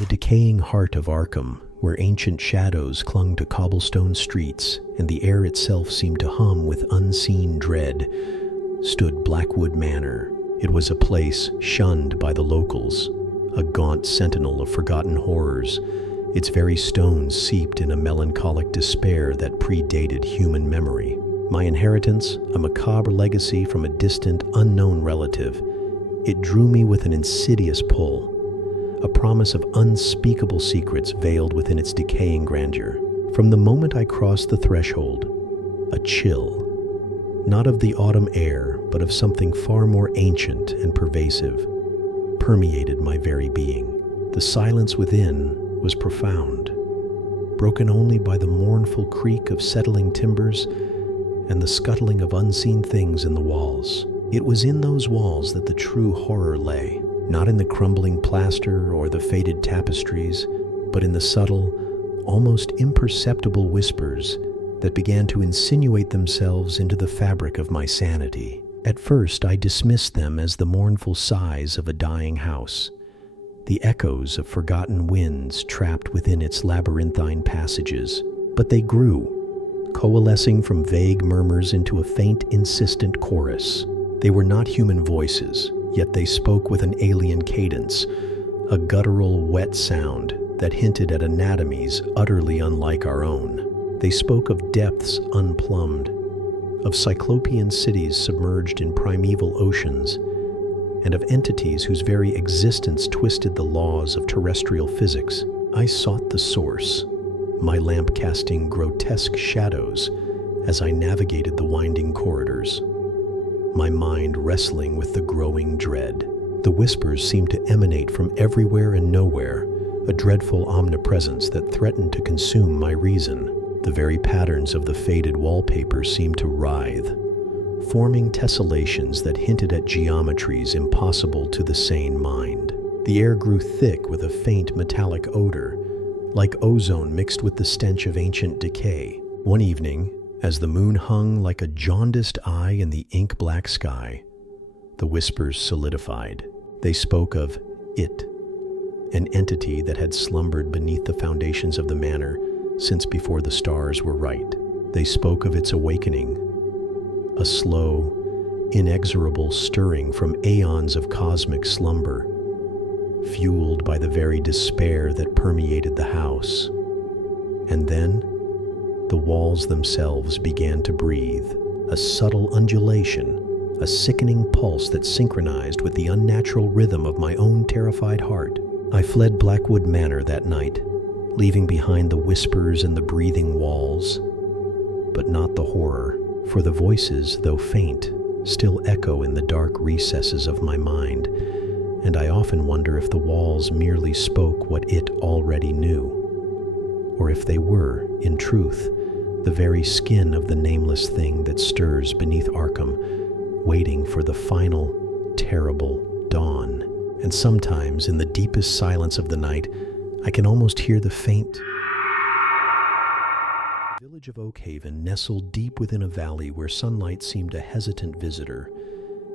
The decaying heart of Arkham, where ancient shadows clung to cobblestone streets and the air itself seemed to hum with unseen dread, stood Blackwood Manor. It was a place shunned by the locals, a gaunt sentinel of forgotten horrors, its very stones seeped in a melancholic despair that predated human memory. My inheritance, a macabre legacy from a distant, unknown relative, it drew me with an insidious pull, a promise of unspeakable secrets veiled within its decaying grandeur. From the moment I crossed the threshold, a chill, not of the autumn air, but of something far more ancient and pervasive, permeated my very being. The silence within was profound, broken only by the mournful creak of settling timbers and the scuttling of unseen things in the walls. It was in those walls that the true horror lay, not in the crumbling plaster or the faded tapestries, but in the subtle, almost imperceptible whispers that began to insinuate themselves into the fabric of my sanity. At first, I dismissed them as the mournful sighs of a dying house, the echoes of forgotten winds trapped within its labyrinthine passages. But they grew, coalescing from vague murmurs into a faint, insistent chorus. They were not human voices, yet they spoke with an alien cadence, a guttural, wet sound that hinted at anatomies utterly unlike our own. They spoke of depths unplumbed, of cyclopean cities submerged in primeval oceans, and of entities whose very existence twisted the laws of terrestrial physics. I sought the source, my lamp casting grotesque shadows as I navigated the winding corridors, my mind wrestling with the growing dread. The whispers seemed to emanate from everywhere and nowhere, a dreadful omnipresence that threatened to consume my reason. The very patterns of the faded wallpaper seemed to writhe, forming tessellations that hinted at geometries impossible to the sane mind. The air grew thick with a faint metallic odor, like ozone mixed with the stench of ancient decay. One evening, as the moon hung like a jaundiced eye in the ink-black sky, the whispers solidified. They spoke of it, an entity that had slumbered beneath the foundations of the manor since before the stars were right. They spoke of its awakening, a slow, inexorable stirring from aeons of cosmic slumber, fueled by the very despair that permeated the house. And then, the walls themselves began to breathe, a subtle undulation, a sickening pulse that synchronized with the unnatural rhythm of my own terrified heart. I fled Blackwood Manor that night, leaving behind the whispers and the breathing walls, but not the horror, for the voices, though faint, still echo in the dark recesses of my mind, and I often wonder if the walls merely spoke what it already knew, or if they were, in truth, the very skin of the nameless thing that stirs beneath Arkham, waiting for the final, terrible dawn. And sometimes, in the deepest silence of the night, I can almost hear the faint. The village of Oakhaven nestled deep within a valley where sunlight seemed a hesitant visitor,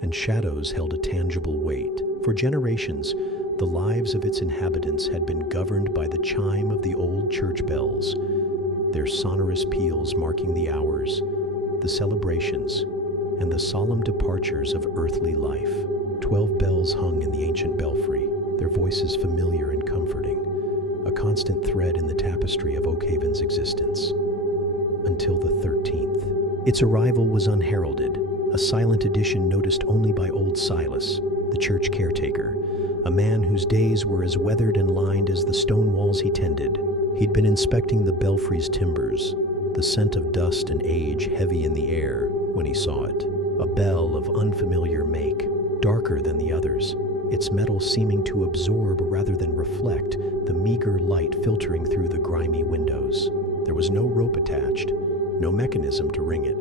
and shadows held a tangible weight. For generations, the lives of its inhabitants had been governed by the chime of the old church bells, their sonorous peals marking the hours, the celebrations, and the solemn departures of earthly life. 12 bells hung in the ancient belfry, their voices familiar and comforting, a constant thread in the tapestry of Oakhaven's existence. Until the 13th. Its arrival was unheralded, a silent addition noticed only by old Silas, the church caretaker, a man whose days were as weathered and lined as the stone walls he tended. He'd been inspecting the belfry's timbers, the scent of dust and age heavy in the air when he saw it. A bell of unfamiliar make, darker than the others, its metal seeming to absorb rather than reflect the meager light filtering through the grimy windows. There was no rope attached, no mechanism to ring it,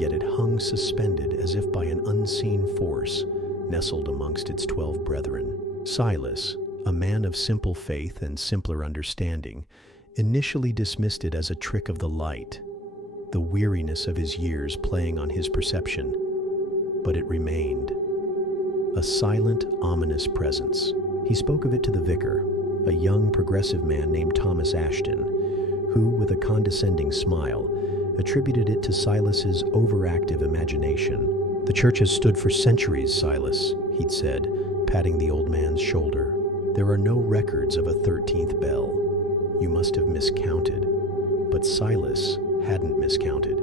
yet it hung suspended as if by an unseen force, nestled amongst its 12 brethren. Silas, a man of simple faith and simpler understanding, initially dismissed it as a trick of the light, the weariness of his years playing on his perception, but it remained, a silent, ominous presence. He spoke of it to the vicar, a young progressive man named Thomas Ashton, who, with a condescending smile, attributed it to Silas's overactive imagination. "The church has stood for centuries, Silas," he'd said, patting the old man's shoulder. "There are no records of a 13th bell. You must have miscounted." But Silas hadn't miscounted,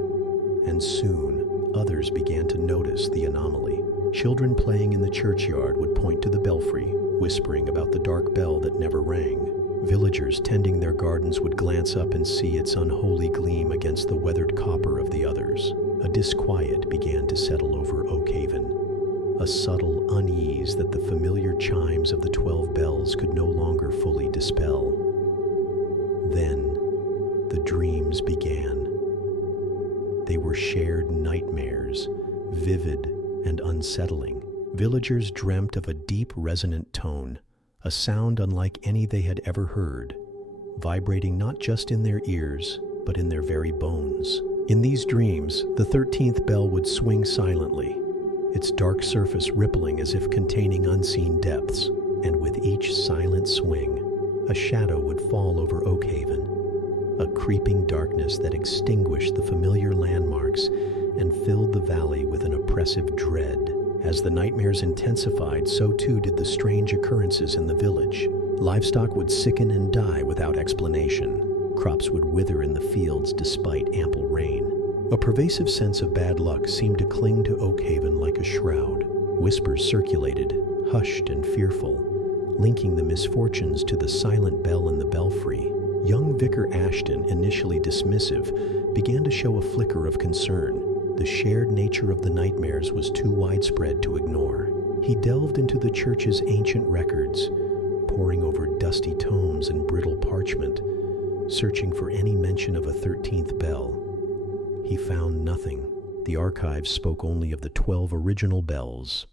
and soon others began to notice the anomaly. Children playing in the churchyard would point to the belfry, whispering about the dark bell that never rang. Villagers tending their gardens would glance up and see its unholy gleam against the weathered copper of the others. A disquiet began to settle over Oakhaven, a subtle unease that the familiar chimes of the 12 bells could no longer fully dispel. Then the dreams began. They were shared nightmares, vivid and unsettling. Villagers dreamt of a deep, resonant tone, a sound unlike any they had ever heard, vibrating not just in their ears, but in their very bones. In these dreams, the 13th bell would swing silently, its dark surface rippling as if containing unseen depths, and with each silent swing, a shadow would fall over Oakhaven, a creeping darkness that extinguished the familiar landmarks and filled the valley with an oppressive dread. As the nightmares intensified, so too did the strange occurrences in the village. Livestock would sicken and die without explanation. Crops would wither in the fields despite ample rain. A pervasive sense of bad luck seemed to cling to Oakhaven like a shroud. Whispers circulated, hushed and fearful, linking the misfortunes to the silent bell in the belfry. Young Vicar Ashton, initially dismissive, began to show a flicker of concern. The shared nature of the nightmares was too widespread to ignore. He delved into the church's ancient records, poring over dusty tomes and brittle parchment, searching for any mention of a 13th bell. He found nothing. The archives spoke only of the 12 original bells,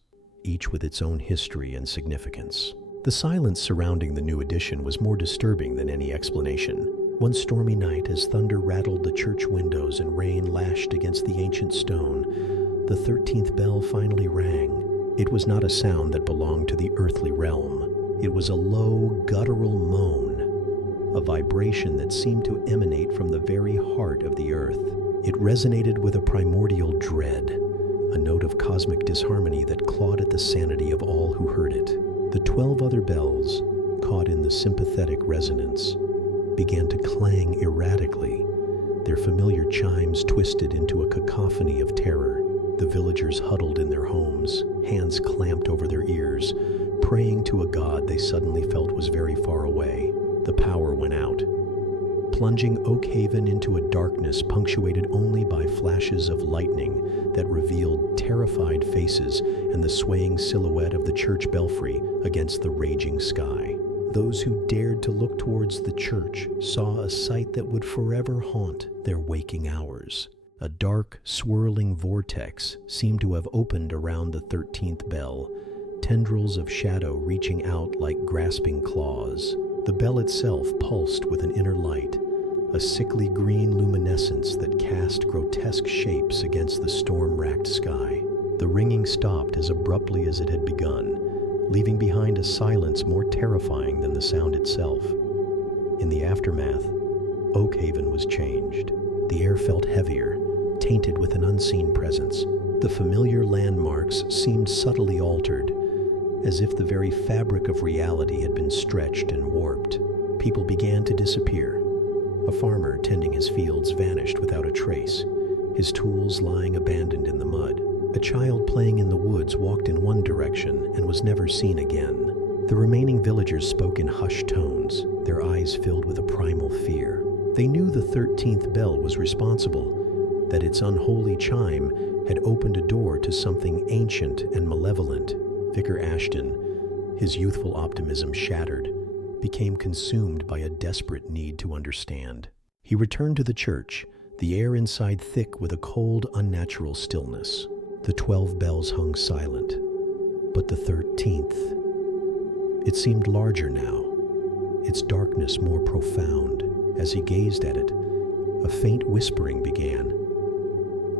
each with its own history and significance. The silence surrounding the new edition was more disturbing than any explanation. One stormy night, as thunder rattled the church windows and rain lashed against the ancient stone, the 13th bell finally rang. It was not a sound that belonged to the earthly realm. It was a low, guttural moan, a vibration that seemed to emanate from the very heart of the earth. It resonated with a primordial dread, a note of cosmic disharmony that clawed at the sanity of all who heard it. The 12 other bells, caught in the sympathetic resonance, began to clang erratically, their familiar chimes twisted into a cacophony of terror. The villagers huddled in their homes, hands clamped over their ears, praying to a god they suddenly felt was very far away. The power went out, plunging Oakhaven into a darkness punctuated only by flashes of lightning that revealed terrified faces and the swaying silhouette of the church belfry against the raging sky. Those who dared to look towards the church saw a sight that would forever haunt their waking hours. A dark, swirling vortex seemed to have opened around the 13th bell, tendrils of shadow reaching out like grasping claws. The bell itself pulsed with an inner light, a sickly green luminescence that cast grotesque shapes against the storm-racked sky. The ringing stopped as abruptly as it had begun, leaving behind a silence more terrifying than the sound itself. In the aftermath, Oakhaven was changed. The air felt heavier, tainted with an unseen presence. The familiar landmarks seemed subtly altered, as if the very fabric of reality had been stretched and warped. People began to disappear. A farmer tending his fields vanished without a trace, his tools lying abandoned in the mud. A child playing in the woods walked in one direction and was never seen again. The remaining villagers spoke in hushed tones, their eyes filled with a primal fear. They knew the 13th bell was responsible, that its unholy chime had opened a door to something ancient and malevolent. Vicar Ashton, his youthful optimism shattered, became consumed by a desperate need to understand. He returned to the church, the air inside thick with a cold, unnatural stillness. The 12 bells hung silent, but the 13th, it seemed larger now, its darkness more profound. As he gazed at it, a faint whispering began,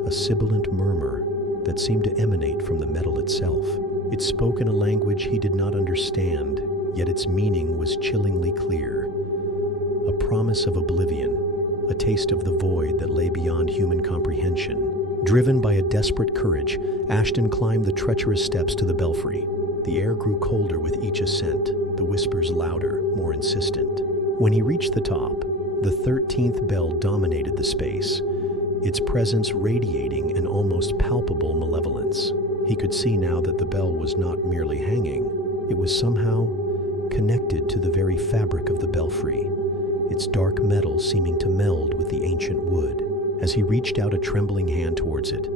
a sibilant murmur that seemed to emanate from the metal itself. It spoke in a language he did not understand, yet its meaning was chillingly clear. A promise of oblivion, a taste of the void that lay beyond human comprehension. Driven by a desperate courage, Ashton climbed the treacherous steps to the belfry. The air grew colder with each ascent, the whispers louder, more insistent. When he reached the top, the 13th bell dominated the space, its presence radiating an almost palpable malevolence. He could see now that the bell was not merely hanging. It was somehow connected to the very fabric of the belfry, its dark metal seeming to meld with the ancient wood. As he reached out a trembling hand towards it,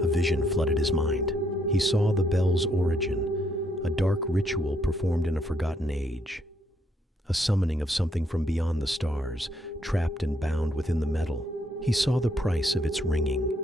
a vision flooded his mind. He saw the bell's origin, a dark ritual performed in a forgotten age. A summoning of something from beyond the stars, trapped and bound within the metal. He saw the price of its ringing,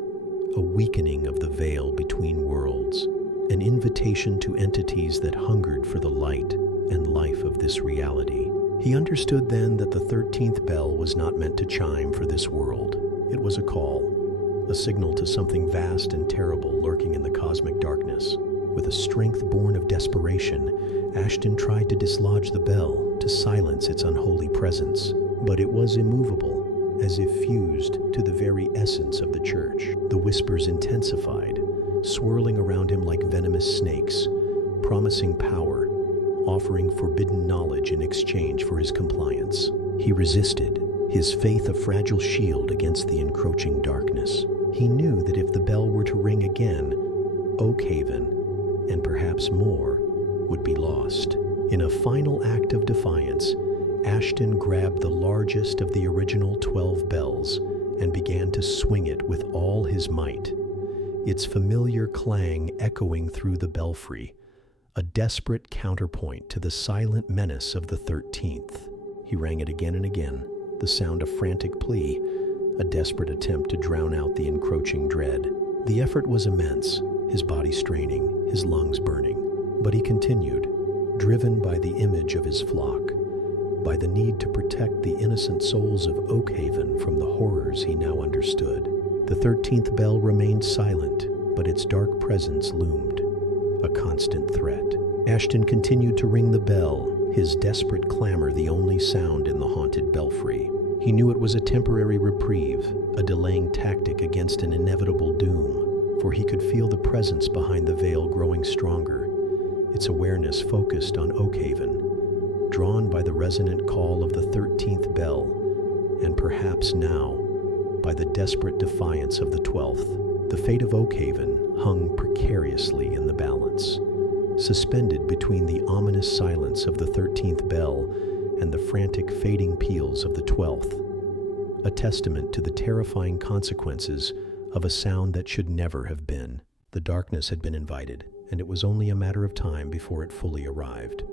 a weakening of the veil between worlds, an invitation to entities that hungered for the light and life of this reality. He understood then that the 13th bell was not meant to chime for this world. It was a call, a signal to something vast and terrible lurking in the cosmic darkness. With a strength born of desperation, Ashton tried to dislodge the bell, to silence its unholy presence. But it was immovable, as if fused to the very essence of the church. The whispers intensified, swirling around him like venomous snakes, promising power, offering forbidden knowledge in exchange for his compliance. He resisted, his faith a fragile shield against the encroaching darkness. He knew that if the bell were to ring again, Oakhaven, and perhaps more, would be lost. In a final act of defiance, Ashton grabbed the largest of the original 12 bells and began to swing it with all his might, its familiar clang echoing through the belfry, a desperate counterpoint to the silent menace of the 13th. He rang it again and again, the sound a frantic plea, a desperate attempt to drown out the encroaching dread. The effort was immense, his body straining, his lungs burning. But he continued, driven by the image of his flock, by the need to protect the innocent souls of Oakhaven from the horrors he now understood. The 13th bell remained silent, but its dark presence loomed, a constant threat. Ashton continued to ring the bell, his desperate clamor the only sound in the haunted belfry. He knew it was a temporary reprieve, a delaying tactic against an inevitable doom, for he could feel the presence behind the veil growing stronger, its awareness focused on Oakhaven, drawn by the resonant call of the 13th bell, and perhaps now, by the desperate defiance of the 12th. The fate of Oakhaven hung precariously in the balance, suspended between the ominous silence of the 13th bell and the frantic fading peals of the 12th, a testament to the terrifying consequences of a sound that should never have been. The darkness had been invited, and it was only a matter of time before it fully arrived.